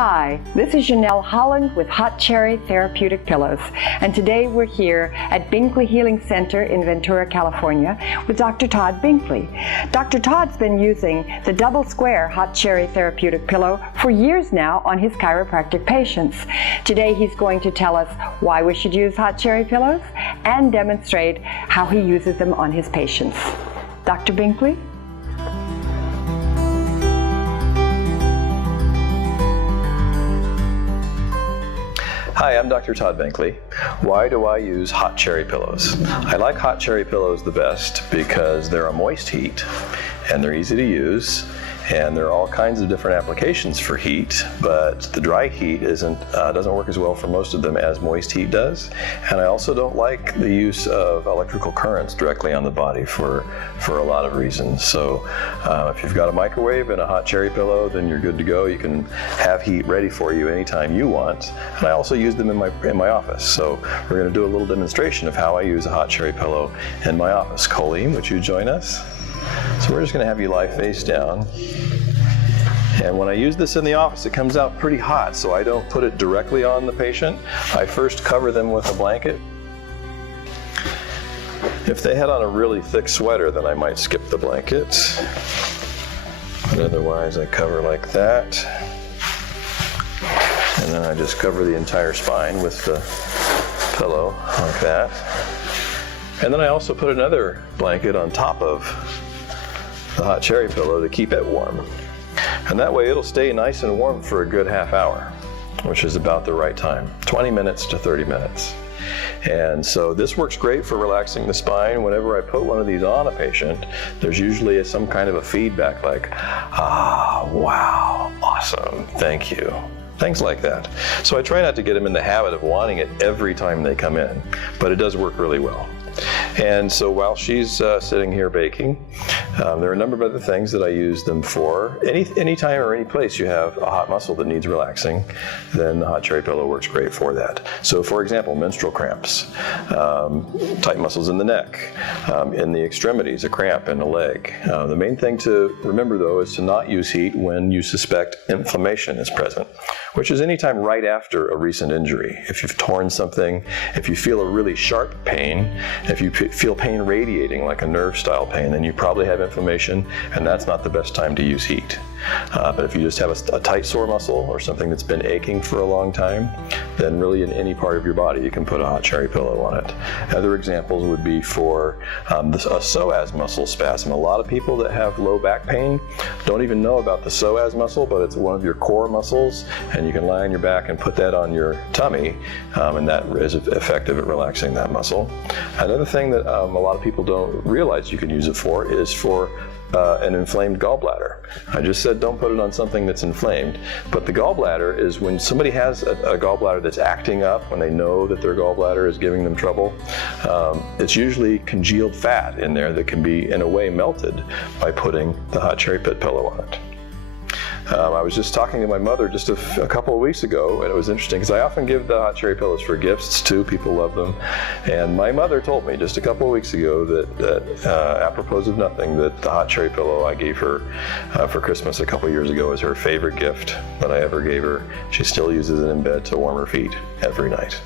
Hi, this is Janelle Holland with Hot Cherry Therapeutic Pillows, and today we're here at Binkley Healing Center in Ventura, California with Dr. Todd Binkley. Dr. Todd's been using the double square Hot Cherry Therapeutic Pillow for years now on his chiropractic patients. Today he's going to tell us why we should use Hot Cherry pillows and demonstrate how he uses them on his patients. Dr. Binkley? Hi, I'm Dr. Todd Binkley. Why do I use Hot Cherry pillows? I like Hot Cherry pillows the best because they're a moist heat and they're easy to use, and there are all kinds of different applications for heat, but the dry heat doesn't work as well for most of them as moist heat does. And I also don't like the use of electrical currents directly on the body for a lot of reasons. So if you've got a microwave and a Hot Cherry pillow, then you're good to go. You can have heat ready for you anytime you want. And I also use them in my office. So we're going to do a little demonstration of how I use a Hot Cherry pillow in my office. Colleen, would you join us? So we're just going to have you lie face down. And when I use this in the office, it comes out pretty hot, so I don't put it directly on the patient. I first cover them with a blanket. If they had on a really thick sweater, then I might skip the blanket. But otherwise, I cover like that. And then I just cover the entire spine with the pillow like that. And then I also put another blanket on top of the Hot Cherry pillow to keep it warm. And that way it'll stay nice and warm for a good half hour, which is about the right time, 20 minutes to 30 minutes. And so this works great for relaxing the spine. Whenever I put one of these on a patient, there's usually some kind of a feedback like, ah, wow, awesome, thank you. Things like that. So I try not to get them in the habit of wanting it every time they come in, but it does work really well. And so while she's sitting here baking, there are a number of other things that I use them for. Any time or any place you have a hot muscle that needs relaxing, then the Hot Cherry pillow works great for that. So for example, menstrual cramps, tight muscles in the neck, in the extremities, a cramp in the leg. The main thing to remember though is to not use heat when you suspect inflammation is present, which is anytime right after a recent injury. If you've torn something, if you feel a really sharp pain, if you feel pain radiating like a nerve style pain, then you probably have inflammation, and that's not the best time to use heat. But if you just have a tight sore muscle or something that's been aching for a long time, then really in any part of your body you can put a Hot Cherry pillow on it. Other examples would be for a psoas muscle spasm. A lot of people that have low back pain don't even know about the psoas muscle, but it's one of your core muscles, and you can lie on your back and put that on your tummy, and that is effective at relaxing that muscle. Another thing that a lot of people don't realize you can use it for is for an inflamed gallbladder. I just said don't put it on something that's inflamed, but the gallbladder is when somebody has a gallbladder that's acting up, when they know that their gallbladder is giving them trouble. It's usually congealed fat in there that can be, in a way, melted by putting the Hot Cherry pillow on it. I was just talking to my mother just a couple of weeks ago, and it was interesting because I often give the Hot Cherry pillows for gifts too. People love them. And my mother told me just a couple of weeks ago that apropos of nothing, that the Hot Cherry pillow I gave her for Christmas a couple of years ago is her favorite gift that I ever gave her. She still uses it in bed to warm her feet every night.